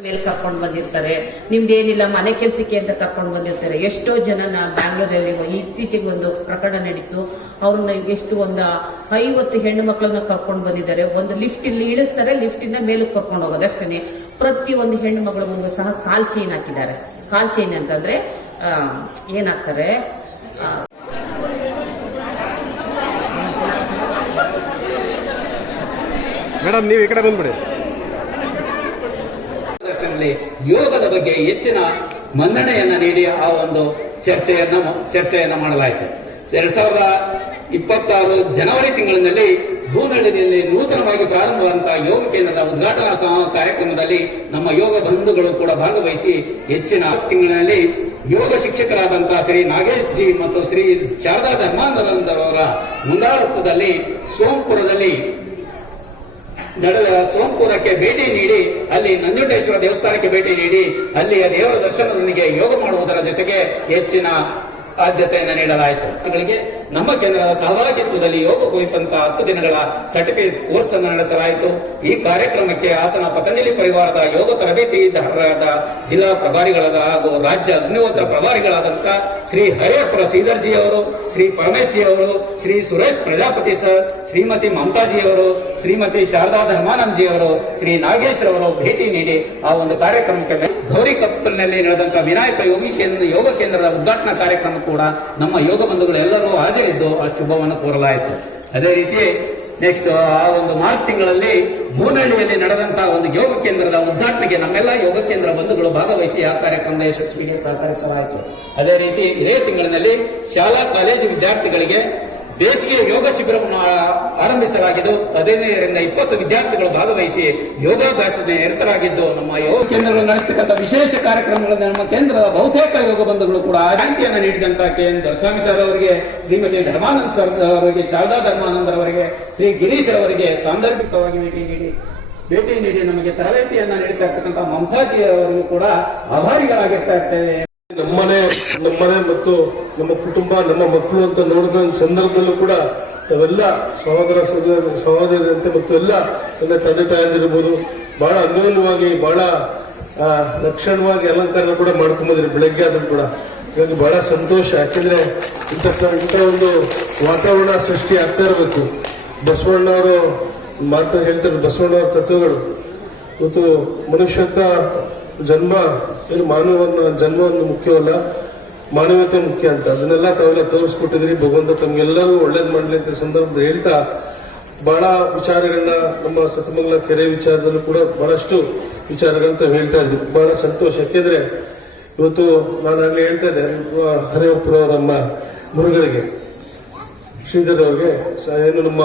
ಮೇಲೆ ಕರ್ಕೊಂಡು ಬಂದಿರ್ತಾರೆ. ನಿಮ್ದೇನಿಲ್ಲ ಮನೆ ಕೆಲಸಕ್ಕೆ ಅಂತ ಕರ್ಕೊಂಡು ಬಂದಿರ್ತಾರೆ. ಎಷ್ಟೋ ಜನ ಬ್ಯಾಂಗ್ಳೂರಲ್ಲಿ ಇತ್ತೀಚೆಗೆ ಒಂದು ಪ್ರಕರಣ ನಡೀತು. ಅವ್ರನ್ನ ಎಷ್ಟು ಒಂದು 50 ಹೆಣ್ಣು ಮಕ್ಕಳನ್ನ ಕರ್ಕೊಂಡು ಬಂದಿದ್ದಾರೆ. ಒಂದು ಲಿಫ್ಟ್ ಇಲ್ಲಿ ಇಳಿಸ್ತಾರೆ, ಲಿಫ್ಟಿಂದ ಮೇಲಕ್ಕೆ ಕರ್ಕೊಂಡು ಹೋಗೋದು ಅಷ್ಟೇ. ಪ್ರತಿ ಒಂದು ಹೆಣ್ಣು ಮಗಳ ಮುಂದೆ ಸಹ ಕಾಲ್ ಚೈನ್ ಹಾಕಿದ್ದಾರೆ. ಕಾಲ್ ಚೈನ್ ಅಂತಂದ್ರೆ ಏನಾಗ್ತಾರೆ, ಮೇಡಮ್ ನೀವು ಈ ಕಡೆ ಬಂದ್ಬಿಡಿ. ಯೋಗದ ಬಗ್ಗೆ ಹೆಚ್ಚಿನ ಮನ್ನಣೆಯನ್ನ ನೀಡಿ ಆ ಒಂದು ಚರ್ಚೆಯನ್ನ ಮಾಡಲಾಯಿತು. 2026 ಜನವರಿ ತಿಂಗಳಿನಲ್ಲಿ ಬೂನಹಳ್ಳಿಯಲ್ಲಿ ನೂತನವಾಗಿ ಪ್ರಾರಂಭವಾದಂತಹ ಯೋಗ ಕೇಂದ್ರದ ಉದ್ಘಾಟನಾ ಕಾರ್ಯಕ್ರಮದಲ್ಲಿ ನಮ್ಮ ಯೋಗ ಬಂಧುಗಳು ಕೂಡ ಭಾಗವಹಿಸಿ ಹೆಚ್ಚಿನ ತಿಂಗಳಿನಲ್ಲಿ ಯೋಗ ಶಿಕ್ಷಕರಾದಂತಹ ಶ್ರೀ ನಾಗೇಶ್ ಜಿ ಮತ್ತು ಶ್ರೀ ಶಾರದಾ ಧರ್ಮಾನಂದರವರ ಮುಂದಾಳತ್ವದಲ್ಲಿ ಸೋಂಪುರಕ್ಕೆ ಭೇಟಿ ನೀಡಿ ಅಲ್ಲಿ ನಂಜುಂಡೇಶ್ವರ ದೇವಸ್ಥಾನಕ್ಕೆ ಭೇಟಿ ನೀಡಿ ಅಲ್ಲಿಯ ದೇವರ ದರ್ಶನದೊಂದಿಗೆ ಯೋಗ ಮಾಡುವುದರ ಜೊತೆಗೆ ಹೆಚ್ಚಿನ ಆದ್ಯತೆಯನ್ನು ನೀಡಲಾಯಿತು. ಗಳಿಗೆ ನಮ್ಮ ಕೇಂದ್ರದ ಸಹಭಾಗಿತ್ವದಲ್ಲಿ ಯೋಗ ಕುರಿತಂತಹ 10 ದಿನಗಳ ಸರ್ಟಿಫಿಕೇಟ್ ಕೋರ್ಸ್ ಅನ್ನು ನಡೆಸಲಾಯಿತು. ಈ ಕಾರ್ಯಕ್ರಮಕ್ಕೆ ಹಾಸನ ಪತಂಜಲಿ ಪರಿವಾರದ ಯೋಗ ತರಬೇತಿದಾರರಾದ ಜಿಲ್ಲಾ ಪ್ರಭಾರಿಗಳಾದ ಹಾಗೂ ರಾಜ್ಯ ಅಗ್ನಿಹೋತ್ರ ಪ್ರಭಾರಿಗಳಾದಂತಹ ಶ್ರೀ ಹರೇಪುರ ಶ್ರೀಧರ್ ಜಿ ಅವರು, ಶ್ರೀ ಪರಮೇಶ್ ಜಿ ಅವರು, ಶ್ರೀ ಸುರೇಶ್ ಪ್ರಜಾಪತಿ ಸರ್, ಶ್ರೀಮತಿ ಮಮತಾಜಿ ಅವರು, ಶ್ರೀಮತಿ ಶಾರದಾ ಧರ್ಮಾನಂದ್ ಜಿ ಅವರು, ಶ್ರೀ ನಾಗೇಶ್ ರವರು ಭೇಟಿ ನೀಡಿ ಆ ಒಂದು ಕಾರ್ಯಕ್ರಮಕ್ಕೆ ಗೌರಿ ಕಪ್ಪಲ್ನಲ್ಲಿ ನಡೆದಂತಹ ವಿನಾಯಕ ಯೋಗ ಕೇಂದ್ರದ ಉದ್ಘಾಟನಾ ಕಾರ್ಯಕ್ರಮ ಕೂಡ ನಮ್ಮ ಯೋಗ ಬಂಧುಗಳು ಎಲ್ಲರೂ ಹಾಜರಿದ್ದು ಆ ಶುಭವನ್ನು ಕೋರಲಾಯಿತು. ಅದೇ ರೀತಿ ನೆಕ್ಸ್ಟ್ ಆ ಒಂದು ಮಾರ್ಚ್ ತಿಂಗಳಲ್ಲಿ ಬೂನಹಳ್ಳಿಯಲ್ಲಿ ನಡೆದಂತಹ ಒಂದು ಯೋಗ ಕೇಂದ್ರದ ಉದ್ಘಾಟನೆಗೆ ನಮ್ಮೆಲ್ಲ ಯೋಗ ಕೇಂದ್ರ ಬಂಧುಗಳು ಭಾಗವಹಿಸಿ ಆ ಕಾರ್ಯಕ್ರಮದ ಯಶಸ್ವಿಗೆ ಸಹಕರಿಸಲಾಯಿತು. ಅದೇ ರೀತಿ ಇದೇ ತಿಂಗಳಿನಲ್ಲಿ ಶಾಲಾ ಕಾಲೇಜು ವಿದ್ಯಾರ್ಥಿಗಳಿಗೆ ಬೇಸಿಗೆ ಯೋಗ ಶಿಬಿರವನ್ನು ಆರಂಭಿಸಲಾಗಿದ್ದು 15ರಿಂದ 20 ವಿದ್ಯಾರ್ಥಿಗಳು ಭಾಗವಹಿಸಿ ಯೋಗಾಭ್ಯಾಸದ ನಿರತರಾಗಿದ್ದು ನಮ್ಮ ಯೋಗ ಕೇಂದ್ರಗಳು ನಡೆಸತಕ್ಕಂಥ ವಿಶೇಷ ಕಾರ್ಯಕ್ರಮಗಳನ್ನು ನಮ್ಮ ಕೇಂದ್ರದ ಬಹುತೇಕ ಯೋಗ ಬಂಧುಗಳು ಕೂಡ ಆದ್ಯತೆಯನ್ನು ನೀಡಿದಂತಹ KN ದೊರೆಸ್ವಾಮಿ ಸರ್ ಅವರಿಗೆ, ಶ್ರೀಮತಿ ಧರ್ಮಾನಂದ್ ಸರ್ ಅವರಿಗೆ, ಶಾರದಾ ಧರ್ಮಾನಂದರ್ ಅವರಿಗೆ, ಶ್ರೀ ಗಿರೀಶ್ ಅವರಿಗೆ ಸಾಂದರ್ಭಿಕವಾಗಿ ಭೇಟಿ ನೀಡಿ ನಮಗೆ ತರಬೇತಿಯನ್ನ ನೀಡ್ತಾ ಇರ್ತಕ್ಕಂಥ ಮಮತಾಜಿ ಅವರಿಗೂ ಕೂಡ ಆಭಾರಿಗಳಾಗಿರ್ತಾ ಇರ್ತೇವೆ. ನಮ್ಮನೆ ಮತ್ತು ನಮ್ಮ ಕುಟುಂಬ, ನಮ್ಮ ಮಕ್ಕಳು ಅಂತ ನೋಡಿದ ಸಂದರ್ಭದಲ್ಲೂ ಕೂಡ ತಾವೆಲ್ಲ ಸಹೋದರರಂತೆ ಮತ್ತು ಎಲ್ಲ ನನ್ನ ತಂದೆ ತಾಯಂದಿರ್ಬೋದು ಬಹಳ ಅನ್ಯೋನ್ಯವಾಗಿ ಬಹಳ ಲಕ್ಷಣವಾಗಿ ಅಲಂಕಾರ ಕೂಡ ಮಾಡ್ಕೊಂಬಂದ್ರಿ ಬೆಳಗ್ಗೆ ಆದ್ರೂ ಕೂಡ. ಹಾಗಾಗಿ ಬಹಳ ಸಂತೋಷ. ಯಾಕೆಂದ್ರೆ ಇಂಥ ಒಂದು ವಾತಾವರಣ ಸೃಷ್ಟಿ ಆಗ್ತಾ ಇರಬೇಕು. ಬಸವಣ್ಣವರು ಮಾತ್ರ ಹೇಳ್ತಾರೆ, ಬಸವಣ್ಣವರ ತತ್ವಗಳು. ಇವತ್ತು ಮನುಷ್ಯತ್ವ ಜನ್ಮ ಏನು ಮಾನವನ ಜನ್ಮವನ್ನು ಮುಖ್ಯವಲ್ಲ, ಮಾನವೀಯತೆ ಮುಖ್ಯ ಅಂತ ಅದನ್ನೆಲ್ಲ ತಾವೆಲ್ಲ ತೋರಿಸ್ಕೊಟ್ಟಿದ್ರಿ. ಭಗವಂತ ತಮ್ಗೆಲ್ಲರೂ ಒಳ್ಳೇದ್ ಮಾಡ್ಲಿ ಅಂತ ಸಂದರ್ಭದಲ್ಲಿ ಹೇಳ್ತಾ ಬಹಳ ವಿಚಾರಗಳನ್ನ ನಮ್ಮ ಸತಮಂಗಲ ಕೆರೆ ವಿಚಾರದಲ್ಲೂ ಕೂಡ ಬಹಳಷ್ಟು ವಿಚಾರಗಳಂತ ಹೇಳ್ತಾ ಇದ್ವಿ. ಬಹಳ ಸಂತೋಷ. ಯಾಕೆಂದ್ರೆ ಇವತ್ತು ನಾನಾಗ್ಲೇ ಹೇಳ್ತಾ ಇದ್ದೆ, ಹರೇಪುರ ನಮ್ಮ ಮುರುಗರಿಗೆ ಶ್ರೀಧರ್ ಅವ್ರಿಗೆ ಏನು ನಮ್ಮ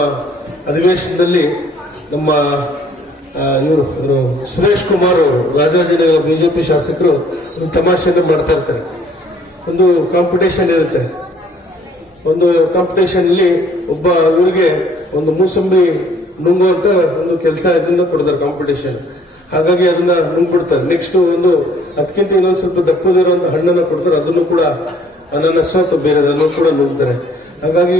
ಅಧಿವೇಶನದಲ್ಲಿ ನಮ್ಮ ಇವರು ಸುರೇಶ್ ಕುಮಾರ್ ಅವರು ರಾಜಾಜಿನಗರ ಬಿಜೆಪಿ ಶಾಸಕರು ಒಂದು ತಮಾಷೆಯನ್ನು ಮಾಡ್ತಾ ಇರ್ತಾರೆ. ಒಂದು ಕಾಂಪಿಟೇಷನ್ ಇರುತ್ತೆ. ಒಂದು ಕಾಂಪಿಟೇಷನ್ ಅಲ್ಲಿ ಒಬ್ಬ ಇವರಿಗೆ ಒಂದು ಮೂಸಂಬಿ ನುಂಗುವಂತ ಒಂದು ಕೆಲಸ ಇದನ್ನ ಕೊಡ್ತಾರೆ ಕಾಂಪಿಟೇಷನ್. ಹಾಗಾಗಿ ಅದನ್ನ ನುಂಗ್ಬಿಡ್ತಾರೆ. ನೆಕ್ಸ್ಟ್ ಒಂದು ಅದಕ್ಕಿಂತ ಇನ್ನೊಂದು ಸ್ವಲ್ಪ ದಪ್ಪದಿರುವಂತ ಹಣ್ಣನ್ನ ಕೊಡ್ತಾರೆ, ಅದನ್ನು ಕೂಡ ಅನಾನಸ್ ಅಥವಾ ಬೇರೆ ಅದನ್ನು ಕೂಡ ನುಂಗ್ತಾರೆ. ಹಾಗಾಗಿ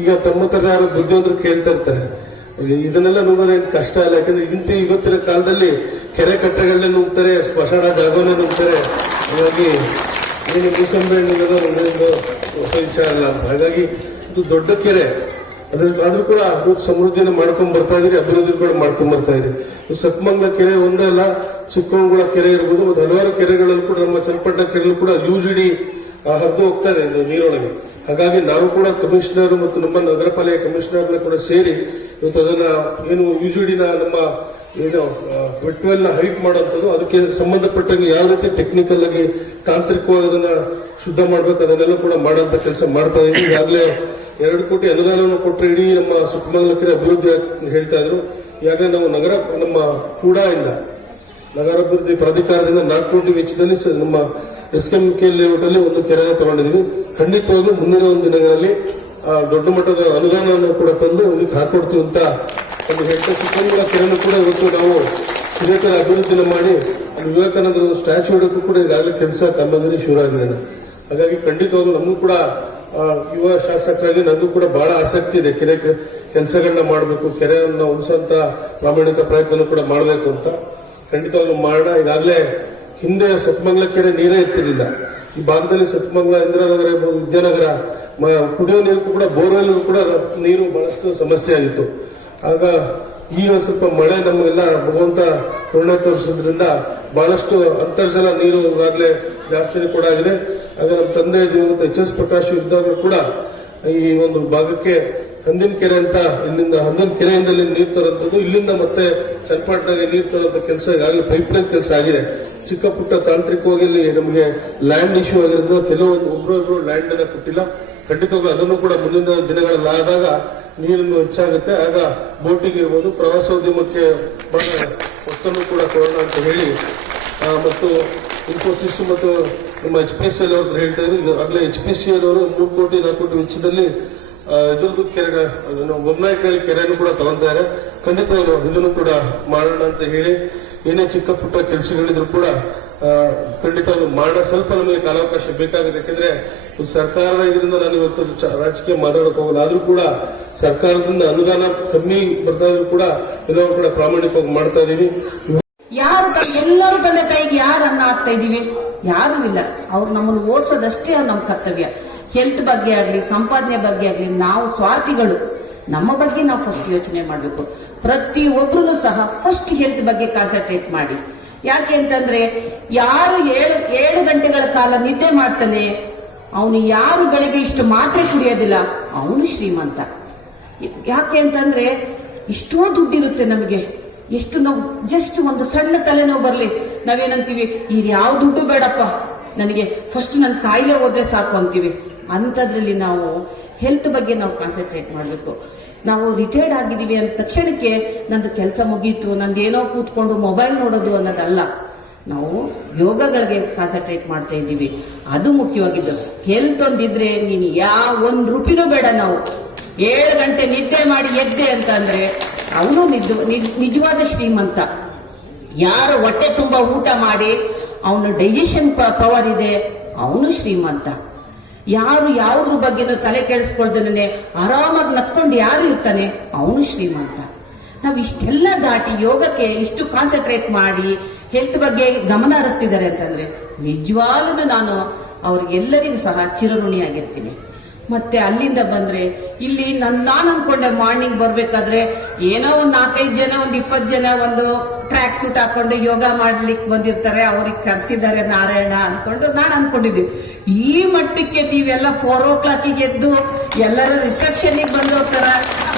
ಈಗ ತಮ್ಮ ತರ ಯಾರು ಬುದ್ಧಿವಂತರು ಕೇಳ್ತಾ ಇರ್ತಾರೆ, ಇದನ್ನೆಲ್ಲ ನುಂಗೋದೇನು ಕಷ್ಟ ಇಲ್ಲ. ಯಾಕಂದ್ರೆ ಇವತ್ತಿನ ಕಾಲದಲ್ಲಿ ಕೆರೆ ಕಟ್ಟೆಗಳನ್ನೇ ನುಗ್ತಾರೆ, ಸ್ಮಶಾನ ಜಾಗವನ್ನೇ ನುಗ್ತಾರೆ. ಹಾಗಾಗಿ ಏನು ಮೂಸಂಬೆ ನುಂಗೋದು ಹೊಸ ವಿಚಾರ ಅಲ್ಲ ಅಂತ. ಹಾಗಾಗಿ ಇದು ದೊಡ್ಡ ಕೆರೆ, ಆದ್ರೂ ಕೂಡ ಅದು ಸಮೃದ್ಧಿಯನ್ನು ಮಾಡ್ಕೊಂಡ್ ಬರ್ತಾ ಇದ್ರಿ, ಅಭಿವೃದ್ಧಿ ಕೂಡ ಮಾಡ್ಕೊಂಡ್ ಬರ್ತಾ ಇದ್ರಿ. ಸತ್ಮಂಗಲ ಕೆರೆ ಒಂದೇ ಅಲ್ಲ, ಚಿಕ್ಕಮಂಗಲ ಕೆರೆ ಇರ್ಬೋದು ಮತ್ತು ಹಲವಾರು ಕೆರೆಗಳಲ್ಲಿ ಕೂಡ ನಮ್ಮ ಚನ್ನಪಟ್ಟ ಕೆರೆಗಳು ಕೂಡ UGD ಹರಿದು ಹೋಗ್ತಾ ಇದೆ ನೀರೊಳಗೆ. ಹಾಗಾಗಿ ನಾವು ಕೂಡ ಕಮಿಷನರ್ ಮತ್ತು ನಮ್ಮ ನಗರ ಪಾಲಿಕೆ ಕಮಿಷನರ್ ಕೂಡ ಸೇರಿ ಇವತ್ತು ಅದನ್ನ ಏನು UGDನ ನಮ್ಮ ಏನು ವೆಟ್ವೆಲ್ ಹೈಟ್ ಮಾಡುವಂಥದ್ದು, ಅದಕ್ಕೆ ಸಂಬಂಧಪಟ್ಟಂಗೆ ಯಾವ ರೀತಿ ಟೆಕ್ನಿಕಲ್ ಆಗಿ ತಾಂತ್ರಿಕವಾಗಿ ಅದನ್ನ ಶುದ್ಧ ಮಾಡ್ಬೇಕು ಅದನ್ನೆಲ್ಲ ಕೂಡ ಮಾಡೋಂಥ ಕೆಲಸ ಮಾಡ್ತಾ ಇದ್ದೀವಿ. ಈಗಾಗಲೇ 2 ಕೋಟಿ ಅನುದಾನವನ್ನು ಕೊಟ್ಟರೆ ಇಡೀ ನಮ್ಮ ಸುತ್ತಮುತ್ತಲ ಕೆರೆ ಅಭಿವೃದ್ಧಿ ಹೇಳ್ತಾ ಇದ್ರು. ಈಗಾಗಲೇ ನಾವು ನಮ್ಮ ಫೂಡಾ ಇಂದ ನಗರಾಭಿವೃದ್ಧಿ ಪ್ರಾಧಿಕಾರದಿಂದ 4 ಕೋಟಿ ವೆಚ್ಚದಲ್ಲಿ ನಮ್ಮ SKMK ಲೇಔಟ್ ಅಲ್ಲಿ ಒಂದು ಕೆರೆ ತಗೊಂಡಿದ್ದೀವಿ. ಖಂಡಿತವಾಗ್ಲೂ ಮುಂದಿನ ಒಂದು ದಿನಗಳಲ್ಲಿ ದೊಡ್ಡ ಮಟ್ಟದ ಅನುದಾನವನ್ನು ಕೂಡ ತಂದು ಇದಕ್ಕೆ ಹಾಕೊಡ್ತೀವಿ ಅಂತ ಒಂದು ಹೇಳ್ತಾ ಚಿಕ್ಕಮಂಗಲ ಕೆರೆಯನ್ನು ಕೂಡ ಇವತ್ತು ನಾವು ಹಿರೇಕರ ಅಭಿವೃದ್ಧಿನ ಮಾಡಿ ಅಲ್ಲಿ ವಿವೇಕಾನಂದರ ಒಂದು ಸ್ಟ್ಯಾಚ್ಯೂ ಇಡಕ್ಕೂ ಕೂಡ ಈಗಾಗಲೇ ಕೆಲಸ ಕಾಮಗಾರಿ ಶುರುವಾಗಿದೆ. ಹಾಗಾಗಿ ಖಂಡಿತವಾಗ್ಲೂ ನಮಗೂ ಕೂಡ ಯುವ ಶಾಸಕರಾಗಿ ನನಗೂ ಕೂಡ ಬಹಳ ಆಸಕ್ತಿ ಇದೆ. ಕೆರೆ ಕೆಲಸಗಳನ್ನ ಮಾಡಬೇಕು, ಕೆರೆಯನ್ನು ಉಳಿಸುವಂತ ಪ್ರಾಮಾಣಿಕ ಪ್ರಯತ್ನ ಕೂಡ ಮಾಡಬೇಕು ಅಂತ. ಖಂಡಿತವಾಗ್ಲೂ ಮಾಡೋಣ. ಈಗಾಗಲೇ ಹಿಂದೆ ಸತ್ಮಂಗಲ ಕೆರೆ ನೀರೇ ಇರ್ತಿರ್ಲಿಲ್ಲ. ಈ ಭಾಗದಲ್ಲಿ ಸತ್ಮಂಗಲ, ಇಂದಿರಾನಗರ, ವಿದ್ಯಾನಗರ ಕುಡಿಯೋ ನೀರು ಕೂಡ, ಬೋರ್ವೆಲ್ ಕೂಡ ನೀರು ಬಹಳಷ್ಟು ಸಮಸ್ಯೆ ಆಗಿತ್ತು. ಆಗ ಈಗ ಸ್ವಲ್ಪ ಮಳೆ ನಮಗೆಲ್ಲ ಭಗವಂತ ಕರುಣೆ ತೋರಿಸೋದ್ರಿಂದ ಬಹಳಷ್ಟು ಅಂತರ್ಜಲ ನೀರು ಈಗಾಗಲೇ ಜಾಸ್ತಿ ಕೂಡ ಆಗಿದೆ. ಆಗ ನಮ್ಮ ತಂದೆ ದಿವಂಗತ HS ಪ್ರಕಾಶ್ ಇದ್ದಾಗ ಕೂಡ ಈ ಒಂದು ಭಾಗಕ್ಕೆ ಹಂದಿನ ಕೆರೆ ಅಂತ, ಇಲ್ಲಿಂದ ಹಂದಿನ ಕೆರೆಯಿಂದ ನೀರು ತರುವಂಥದ್ದು, ಇಲ್ಲಿಂದ ಮತ್ತೆ ಚನ್ನಪಟ್ಟಣಕ್ಕೆ ನೀರು ತರುವಂಥ ಕೆಲಸ ಈಗಾಗಲೇ ಪೈಪ್ಲೈನ್ ಕೆಲಸ ಆಗಿದೆ. ಚಿಕ್ಕ ಪುಟ್ಟ ತಾಂತ್ರಿಕವಾಗಿ ಇಲ್ಲಿ ನಮಗೆ ಲ್ಯಾಂಡ್ ಇಶ್ಯೂ ಆಗಿರೋದು, ಕೆಲವೊಂದು ಒಬ್ಬರು ಲ್ಯಾಂಡ್ ಅನ್ನ ಕೊಟ್ಟಿಲ್ಲ. ಖಂಡಿತವಾಗ್ಲೂ ಅದನ್ನು ಕೂಡ ಮುಂದಿನ ದಿನಗಳಲ್ಲಾದಾಗ ನೀರನ್ನು ಹೆಚ್ಚಾಗುತ್ತೆ. ಆಗ ಬೋಟಿಂಗ್ ಇರ್ಬೋದು, ಪ್ರವಾಸೋದ್ಯಮಕ್ಕೆ ಬಹಳ ಒತ್ತನ್ನು ಕೂಡ ಕೊಡೋಣ ಅಂತ ಹೇಳಿ, ಮತ್ತು ಇನ್ಫೋಸಿಸ್ ಮತ್ತು ನಮ್ಮ HPCL ಅವರು ಹೇಳ್ತಾ ಇದ್ರು. ಆಗಲೇ HPCL ಅವರು 3 ಕೋಟಿ 4 ಕೋಟಿ ವೆಚ್ಚದಲ್ಲಿ ಇದ್ರದ್ದು ಕೆರೆ, ಬೊಮ್ಮಾಯಿಕಳ್ಳಿ ಕೆರೆಯನ್ನು ಕೂಡ ತಗೊಂತಾರೆ. ಖಂಡಿತವಾಗ್ಲೂ ಇದನ್ನು ಕೂಡ ಮಾಡೋಣ ಅಂತ ಹೇಳಿ, ಏನೇ ಚಿಕ್ಕ ಪುಟ್ಟ ಕೆಲಸಗಳಿದ್ರು ಕೂಡ ಖಂಡಿತವಾಗ್ಲೂ ಮಾಡೋಣ. ಸ್ವಲ್ಪ ನಮಗೆ ಕಾಲಾವಕಾಶ ಬೇಕಾಗುತ್ತೆ. ಯಾಕಂದ್ರೆ ಸರ್ಕಾರದ ಇದರಿಂದ ನಾನು ಇವತ್ತು ರಾಜಕೀಯ ಮಾತಾಡೋಕೆ ಹೋಗಲ್ಲ. ಆದ್ರೂ ಕೂಡ ಸರ್ಕಾರದಿಂದ ಅನುದಾನ ಕಮ್ಮಿ ಬರ್ತಾ ಇದ್ರು ಕೂಡ ಎಲ್ಲರೂ ಕೂಡ ಪ್ರಾಮಾಣಿಕವಾಗಿ ಮಾಡ್ತಾ ಇದೀವಿ. ಯಾರು ಎಲ್ಲರೂ ತಂದೆ ತಾಯಿಗೆ ಯಾರು ಅನ್ನ ಹಾಕ್ತಾ ಇದೀವಿ? ಯಾರು ಇಲ್ಲ. ಅವ್ರು ನಮ್ಮನ್ನು ಓದಿಸೋದಷ್ಟೇ ನಮ್ಮ ಕರ್ತವ್ಯ. ಹೆಲ್ತ್ ಬಗ್ಗೆ ಆಗಲಿ, ಸಂಪಾದನೆ ಬಗ್ಗೆ ಆಗಲಿ, ನಾವು ಸ್ವಾರ್ಥಿಗಳು. ನಮ್ಮ ಬಗ್ಗೆ ನಾವು ಫಸ್ಟ್ ಯೋಚನೆ ಮಾಡಬೇಕು. ಪ್ರತಿ ಒಬ್ರು ಸಹ ಫಸ್ಟ್ ಹೆಲ್ತ್ ಬಗ್ಗೆ ಕಾನ್ಸಂಟ್ರೇಟ್ ಮಾಡಿ. ಯಾಕೆ ಅಂತಂದ್ರೆ, ಯಾರು 7 ಗಂಟೆಗಳ ಕಾಲ ನಿದ್ದೆ ಮಾಡ್ತಾನೆ, ಅವನು ಯಾರು ಬೆಳಗ್ಗೆ ಇಷ್ಟು ಮಾತ್ರೆ ಕುಡಿಯೋದಿಲ್ಲ, ಅವನು ಶ್ರೀಮಂತ. ಯಾಕೆ ಅಂತಂದ್ರೆ, ಇಷ್ಟೋ ದುಡ್ಡಿರುತ್ತೆ ನಮಗೆ. ಎಷ್ಟು ನಾವು ಜಸ್ಟ್ ಒಂದು ಸಣ್ಣ ತಲೆನೋವು ಬರಲಿ, ನಾವೇನಂತೀವಿ, ಈಗ ಯಾವ ದುಡ್ಡು ಬೇಡಪ್ಪ, ನನಗೆ ಫಸ್ಟ್ ನನ್ನ ಕಾಯಿಲೆ ಹೋದ್ರೆ ಸಾಕು ಅಂತೀವಿ. ಅಂಥದ್ರಲ್ಲಿ ನಾವು ಹೆಲ್ತ್ ಬಗ್ಗೆ ನಾವು ಕಾನ್ಸಂಟ್ರೇಟ್ ಮಾಡಬೇಕು. ನಾವು ರಿಟೈರ್ಡ್ ಆಗಿದ್ದೀವಿ ಅಂದ ತಕ್ಷಣಕ್ಕೆ ನಂದು ಕೆಲಸ ಮುಗೀತು, ನಂದೇನೋ ಕೂತ್ಕೊಂಡು ಮೊಬೈಲ್ ನೋಡೋದು ಅನ್ನೋದಲ್ಲ. ನಾವು ಯೋಗಗಳಿಗೆ ಕಾನ್ಸಂಟ್ರೇಟ್ ಮಾಡ್ತಾ ಇದ್ದೀವಿ, ಅದು ಮುಖ್ಯವಾಗಿದ್ದು. ಹೆಲ್ತ್ ಒಂದಿದ್ರೆ ನೀನು ಒಂದು ರೂಪಾಯಿನೂ ಬೇಡ. ನಾವು 7 ಗಂಟೆ ನಿದ್ದೆ ಮಾಡಿ ಎದ್ದೆ ಅಂತ ಅಂದ್ರೆ ಅವನು ನಿಜವಾದ ಶ್ರೀಮಂತ. ಯಾರು ಹೊಟ್ಟೆ ತುಂಬ ಊಟ ಮಾಡಿ ಅವನು ಡೈಜೆಷನ್ ಪವರ್ ಇದೆ, ಅವನು ಶ್ರೀಮಂತ. ಯಾರು ಯಾವುದ್ರ ಬಗ್ಗೆನೂ ತಲೆ ಕೆಡಿಸ್ಕೊಳ್ದಲೇ ಆರಾಮಾಗಿ ನಕ್ಕೊಂಡು ಯಾರು ಇರ್ತಾನೆ, ಅವನು ಶ್ರೀಮಂತ. ನಾವು ಇಷ್ಟೆಲ್ಲ ದಾಟಿ ಯೋಗಕ್ಕೆ ಇಷ್ಟು ಕಾನ್ಸಂಟ್ರೇಟ್ ಮಾಡಿ ಹೆಲ್ತ್ ಬಗ್ಗೆ ಗಮನ ಹರಿಸ್ತಿದ್ದಾರೆ ಅಂತಂದ್ರೆ ನಿಜವಾಗ್ಲೂ ನಾನು ಅವ್ರಿಗೆಲ್ಲರಿಗೂ ಸಹ ಚಿರಋಣಿಯಾಗಿರ್ತೀನಿ. ಮತ್ತೆ ಅಲ್ಲಿಂದ ಬಂದ್ರೆ ಇಲ್ಲಿ ನಾನು ಅನ್ಕೊಂಡೆ, ಮಾರ್ನಿಂಗ್ ಬರ್ಬೇಕಾದ್ರೆ ಏನೋ ಒಂದು 4-5 ಜನ, ಒಂದು 20 ಜನ ಒಂದು ಟ್ರ್ಯಾಕ್ ಸೂಟ್ ಹಾಕೊಂಡು ಯೋಗ ಮಾಡ್ಲಿಕ್ಕೆ ಬಂದಿರ್ತಾರೆ, ಅವ್ರಿಗೆ ಕರ್ಸಿದ್ದಾರೆ ನಾರಾಯಣ ಅನ್ಕೊಂಡು ನಾನು ಅನ್ಕೊಂಡಿದ್ವಿ. ಈ ಮಟ್ಟಕ್ಕೆ ನೀವೆಲ್ಲ 4 o'clock ಎದ್ದು ಎಲ್ಲರೂ ರಿಸೆಪ್ಷನ್ಗೆ ಬಂದೋಗ್ತಾರ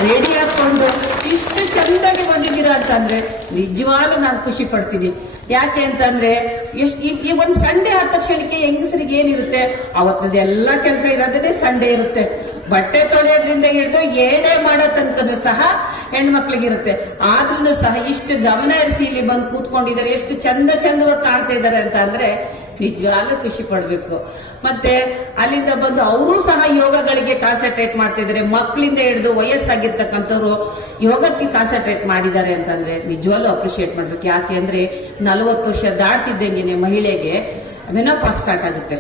ರೆಡಿ ಹಾಕೊಂಡು ಇಷ್ಟು ಚಂದಾಗಿ ಬಂದಿದ್ದೀರಾ ಅಂತಂದ್ರೆ ನಿಜವಾಗ್ಲೂ ನಾನು ಖುಷಿ ಪಡ್ತೀನಿ. ಯಾಕೆ ಅಂತಂದ್ರೆ ಈ ಒಂದು ಸಂಡೇ ಆದ ತಕ್ಷಣಕ್ಕೆ ಹೆಂಗಸರಿಗೆ ಏನಿರುತ್ತೆ, ಅವತ್ತದ ಎಲ್ಲ ಕೆಲಸ ಇರೋದೇ ಸಂಡೇ ಇರುತ್ತೆ. ಬಟ್ಟೆ ತೊಳೆಯೋದ್ರಿಂದ ಹಿಡಿದು ಏನೇ ಮಾಡೋ ತನಕನೂ ಸಹ ಹೆಣ್ಮಕ್ಳಿಗಿರುತ್ತೆ. ಆದ್ರೂ ಸಹ ಇಷ್ಟು ಗಮನ ಹರಿಸಿ ಇಲ್ಲಿ ಬಂದು ಕೂತ್ಕೊಂಡಿದ್ದಾರೆ, ಎಷ್ಟು ಚಂದವಾಗಿ ಕಾಣ್ತಾ ಇದ್ದಾರೆ ಅಂತ ಅಂದ್ರೆ ನಿಜವಾಗ್ಲೂ ಖುಷಿ ಪಡ್ಬೇಕು. ಮತ್ತೆ ಅಲ್ಲಿಂದ ಬಂದು ಅವರು ಸಹ ಯೋಗಗಳಿಗೆ ಕಾನ್ಸಂಟ್ರೇಟ್ ಮಾಡ್ತಿದ್ದಾರೆ. ಮಕ್ಕಳಿಂದ ಹಿಡಿದು ವಯಸ್ಸಾಗಿರ್ತಕ್ಕಂಥವ್ರು ಯೋಗಕ್ಕೆ ಕಾನ್ಸಂಟ್ರೇಟ್ ಮಾಡಿದ್ದಾರೆ ಅಂತಂದ್ರೆ ನಿಜವಾಗ್ಲೂ ಅಪ್ರಿಷಿಯೇಟ್ ಮಾಡ್ಬೇಕು. ಯಾಕೆ ಅಂದ್ರೆ 40 ವರ್ಷ ದಾಟ್ತಿದ್ದಂಗೆನೆ ಮಹಿಳೆಗೆ ಮೆನೋಪಾಸ್ ಸ್ಟಾರ್ಟ್ ಆಗುತ್ತೆ.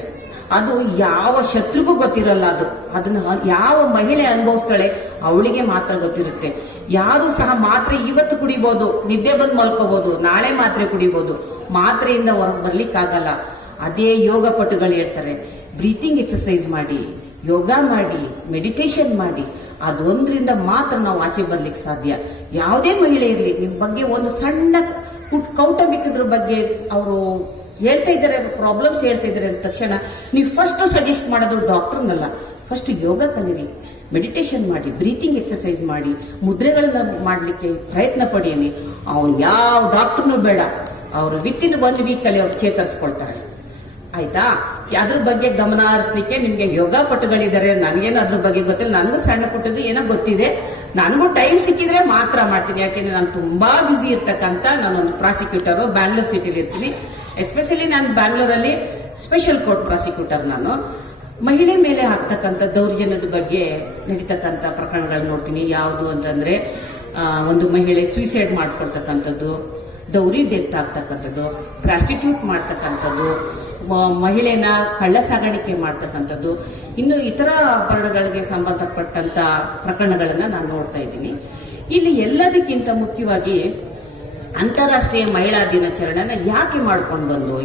ಅದು ಯಾವ ಶತ್ರುಗೂ ಗೊತ್ತಿರಲ್ಲ. ಅದನ್ನ ಯಾವ ಮಹಿಳೆ ಅನುಭವಿಸ್ತಾಳೆ ಅವಳಿಗೆ ಮಾತ್ರ ಗೊತ್ತಿರುತ್ತೆ. ಯಾರು ಸಹ ಮಾತ್ರೆ ಇವತ್ತು ಕುಡಿಬಹುದು, ನಿದ್ದೆ ಬಂದು ಮಲ್ಕೋಬಹುದು, ನಾಳೆ ಮಾತ್ರೆ ಕುಡಿಬಹುದು, ಮಾತ್ರೆಯಿಂದ ಹೊರಗೆ ಬರ್ಲಿಕ್ಕಾಗಲ್ಲ. ಅದೇ ಯೋಗ ಪಟುಗಳು ಹೇಳ್ತಾರೆ, ಬ್ರೀತಿಂಗ್ ಎಕ್ಸಸೈಸ್ ಮಾಡಿ, ಯೋಗ ಮಾಡಿ, ಮೆಡಿಟೇಷನ್ ಮಾಡಿ, ಅದೊಂದರಿಂದ ಮಾತ್ರ ನಾವು ಆಚೆ ಬರ್ಲಿಕ್ಕೆ ಸಾಧ್ಯ. ಯಾವುದೇ ಮಹಿಳೆ ಇರಲಿ, ನಿಮ್ಮ ಬಗ್ಗೆ ಒಂದು ಸಣ್ಣ ಕೌಟುಂಬಿಕದ್ರ ಬಗ್ಗೆ ಅವರು ಹೇಳ್ತಾ ಇದ್ದಾರೆ, ಪ್ರಾಬ್ಲಮ್ಸ್ ಹೇಳ್ತಾ ಇದ್ದಾರೆ ಅಂದ ತಕ್ಷಣ ನೀವು ಫಸ್ಟ್ ಸಜೆಸ್ಟ್ ಮಾಡೋದು ಡಾಕ್ಟರ್ನಲ್ಲ, ಫಸ್ಟ್ ಯೋಗ ಕಲೀರಿ, ಮೆಡಿಟೇಷನ್ ಮಾಡಿ, ಬ್ರೀತಿಂಗ್ ಎಕ್ಸಸೈಸ್ ಮಾಡಿ, ಮುದ್ರೆಗಳನ್ನ ಮಾಡಲಿಕ್ಕೆ ಪ್ರಯತ್ನ ಪಡೆಯಲಿ. ಅವ್ರು ಯಾವ ಡಾಕ್ಟರ್ನೂ ಬೇಡ, ಅವರು ವಿತಿನ್ 1 ವೀಕಲ್ಲಿ ಅವ್ರು ಚೇತರಿಸ್ಕೊಳ್ತಾರೆ. ಆಯ್ತಾ? ಅದ್ರ ಬಗ್ಗೆ ಗಮನ ಹರಿಸ್ಲಿಕ್ಕೆ ನಿಮ್ಗೆ ಯೋಗ ಪಟುಗಳಿದ್ದಾರೆ. ನನಗೇನು ಅದ್ರ ಬಗ್ಗೆ ಗೊತ್ತಿಲ್ಲ, ನನಗೂ ಸಣ್ಣ ಪುಟ್ಟದ್ದು ಏನೋ ಗೊತ್ತಿದೆ. ನನಗೂ ಟೈಮ್ ಸಿಕ್ಕಿದ್ರೆ ಮಾತ್ರ ಮಾಡ್ತೀನಿ. ಯಾಕೆಂದ್ರೆ ನಾನು ತುಂಬಾ ಬ್ಯುಸಿ ಇರ್ತಕ್ಕಂಥ ನಾನೊಂದು ಪ್ರಾಸಿಕ್ಯೂಟರು, ಬ್ಯಾಂಗ್ಳೂರ್ ಸಿಟಿಲಿ ಇರ್ತೀನಿ. ಎಸ್ಪೆಷಲಿ ನಾನು ಬ್ಯಾಂಗ್ಳೂರಲ್ಲಿ ಸ್ಪೆಷಲ್ ಕೋರ್ಟ್ ಪ್ರಾಸಿಕ್ಯೂಟರ್. ನಾನು ಮಹಿಳೆ ಮೇಲೆ ಆಗ್ತಕ್ಕಂಥ ದೌರ್ಜನ್ಯದ ಬಗ್ಗೆ ನಡೀತಕ್ಕಂಥ ಪ್ರಕರಣಗಳನ್ನ ನೋಡ್ತೀನಿ. ಯಾವುದು ಅಂತಂದ್ರೆ ಒಂದು ಮಹಿಳೆ ಸೂಸೈಡ್ ಮಾಡ್ಕೊಳ್ತಕ್ಕಂಥದ್ದು, ಡೌರಿ ಡೆತ್ ಆಗ್ತಕ್ಕಂಥದ್ದು, ಪ್ರಾಸ್ಟಿಟ್ಯೂಟ್ ಮಾಡ್ತಕ್ಕಂಥದ್ದು, ಮಹಿಳೆನ ಕಳ್ಳ ಸಾಗಾಣಿಕೆ ಮಾಡ್ತಕ್ಕಂಥದ್ದು, ಇನ್ನು ಇತರ ಅಪರಾಧಗಳಿಗೆ ಸಂಬಂಧಪಟ್ಟಂತ ಪ್ರಕರಣಗಳನ್ನ ನಾನು ನೋಡ್ತಾ ಇದ್ದೀನಿ. ಇಲ್ಲಿ ಎಲ್ಲದಕ್ಕಿಂತ ಮುಖ್ಯವಾಗಿ ಅಂತಾರಾಷ್ಟ್ರೀಯ ಮಹಿಳಾ ದಿನಾಚರಣೆನ ಯಾಕೆ ಮಾಡ್ಕೊಂಡು ಬಂದು